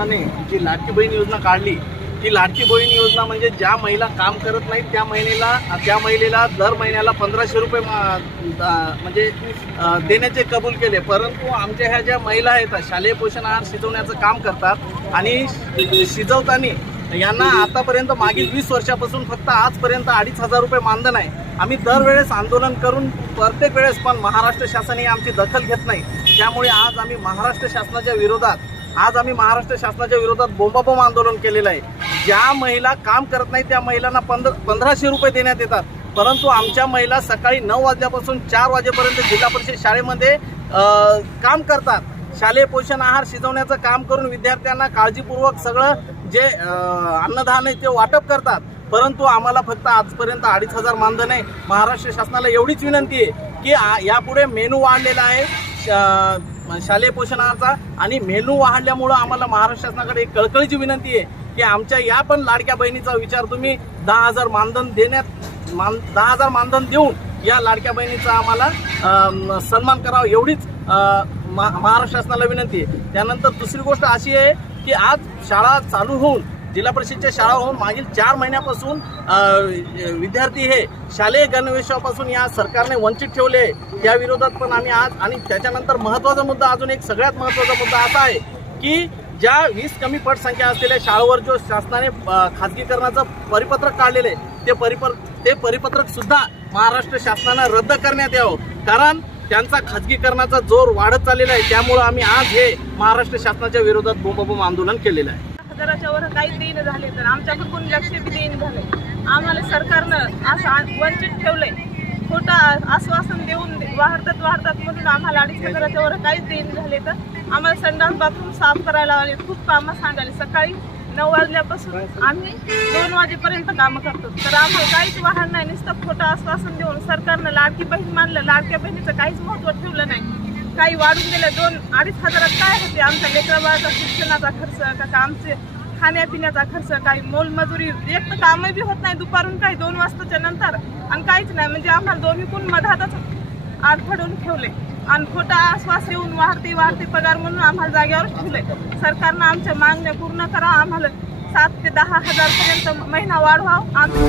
शासनाने जी लाडकी बहीण योजना काढली ती लाडकी बहीण योजना म्हणजे ज्या महिला काम करत नाहीत त्या महिलेला त्या महिलेला दर महिन्याला पंधराशे रुपये मा- म्हणजे देण्याचे कबूल केले. परंतु आमच्या ह्या ज्या महिला आहेत शालेय पोषण आहार शिजवण्याचं काम करतात आणि शिजवताना यांना आतापर्यंत मागील वीस वर्षापासून फक्त आजपर्यंत अडीच हजार रुपये मानधन आहे. आम्ही दरवेळेस आंदोलन करून प्रत्येक वेळेस पण महाराष्ट्र शासन ही आमची दखल घेत नाही. त्यामुळे आज आम्ही महाराष्ट्र शासनाच्या विरोधात आज आम्ही महाराष्ट्र शासनाच्या विरोधात बोंबाबोंब आंदोलन केलेलं आहे. ज्या महिला काम करत नाही त्या महिलांना पंधरा पंधराशे रुपये देण्यात येतात. परंतु आमच्या महिला सकाळी नऊ वाजल्यापासून चार वाजेपर्यंत जिल्हा परिषद शाळेमध्ये काम करतात. शालेय पोषण आहार शिजवण्याचं काम करून विद्यार्थ्यांना काळजीपूर्वक सगळं जे अन्नधान आहे ते वाटप करतात. परंतु आम्हाला फक्त आजपर्यंत अडीच हजार मानधन आहे. महाराष्ट्र शासनाला एवढीच विनंती आहे की यापुढे मेनू वाढलेला आहे. शा- शालेय पोषणाचा आणि मेनू वाढल्यामुळं आम्हाला महाराष्ट्र शासनाकडे एक कळकळीची विनंती आहे की आमच्या या पण लाडक्या बहिणीचा विचार तुम्ही दहा हजार मानधन देण्यात मान दहा हजार मानधन देऊन या लाडक्या बहिणीचा आम्हाला सन्मान करावा एवढीच महाराष्ट्र शासनाला विनंती आहे. त्यानंतर दुसरी गोष्ट अशी आहे की आज शाळा चालू होऊन जिल्हा परिषदच्या शाळा होऊन मागील चार महिन्यापासून विद्यार्थी हे शालेय गणवेशापासून या सरकारने वंचित ठेवले आहे. त्या विरोधात पण आम्ही आज आणि त्याच्यानंतर महत्त्वाचा मुद्दा अजून एक सगळ्यात महत्त्वाचा मुद्दा असा आहे की ज्या वीस कमी पट संख्या असलेल्या शाळेवर जो शासनाने खाजगीकरणाचं परिपत्रक काढलेलं आहे ते परिपर ते परिपत्रक सुद्धा महाराष्ट्र शासनानं रद्द करण्यात यावं. कारण त्यांचा खाजगीकरणाचा जोर वाढत चाललेला आहे. त्यामुळं आम्ही आज हे महाराष्ट्र शासनाच्या विरोधात बोंबाबोंब आंदोलन केलेलं आहे. हजाराच्या वर काही देईन झाले तर आमच्याकडून लक्ष बी देईन झाले. आम्हाला सरकारनं असं वंचित ठेवलंय. खोटं आश्वासन देऊन वाढतात वाढतात म्हणून आम्हाला अडीच हजाराच्या वर काहीच देईन झाले तर आम्हाला संडास बाथरूम साफ करायला आले खूप कामं सांगाले सकाळी नऊ वाजल्यापासून आम्ही दोन वाजेपर्यंत कामं करतो. तर आम्हाला काहीच वाहन नाही. नुसतं खोटं आश्वासन देऊन सरकारनं लाडकी बहीण मानलं. लाडक्या बहिणीचं काहीच महत्त्व ठेवलं नाही. काही वाढून गेलं दोन अडीच हजारात काय होते? आमच्या लेकराबाळाचा शिक्षणाचा खर्च का आमचे खाण्यापिण्याचा खर्च काही मोलमजुरी एक तर कामही बी होत नाही दुपारून काही दोन वाजताच्या नंतर आणि काहीच नाही. म्हणजे आम्हाला दोन्ही कोण मधातच आडफडून ठेवले. आणि खोटा आश्वास येऊन वाढते वाढते पगार म्हणून आम्हाला जागेवर ठेवले. सरकारनं आमच्या मागण्या पूर्ण करा. आम्हाला सात ते दहा हजारपर्यंत महिना वाढवाव आम्ही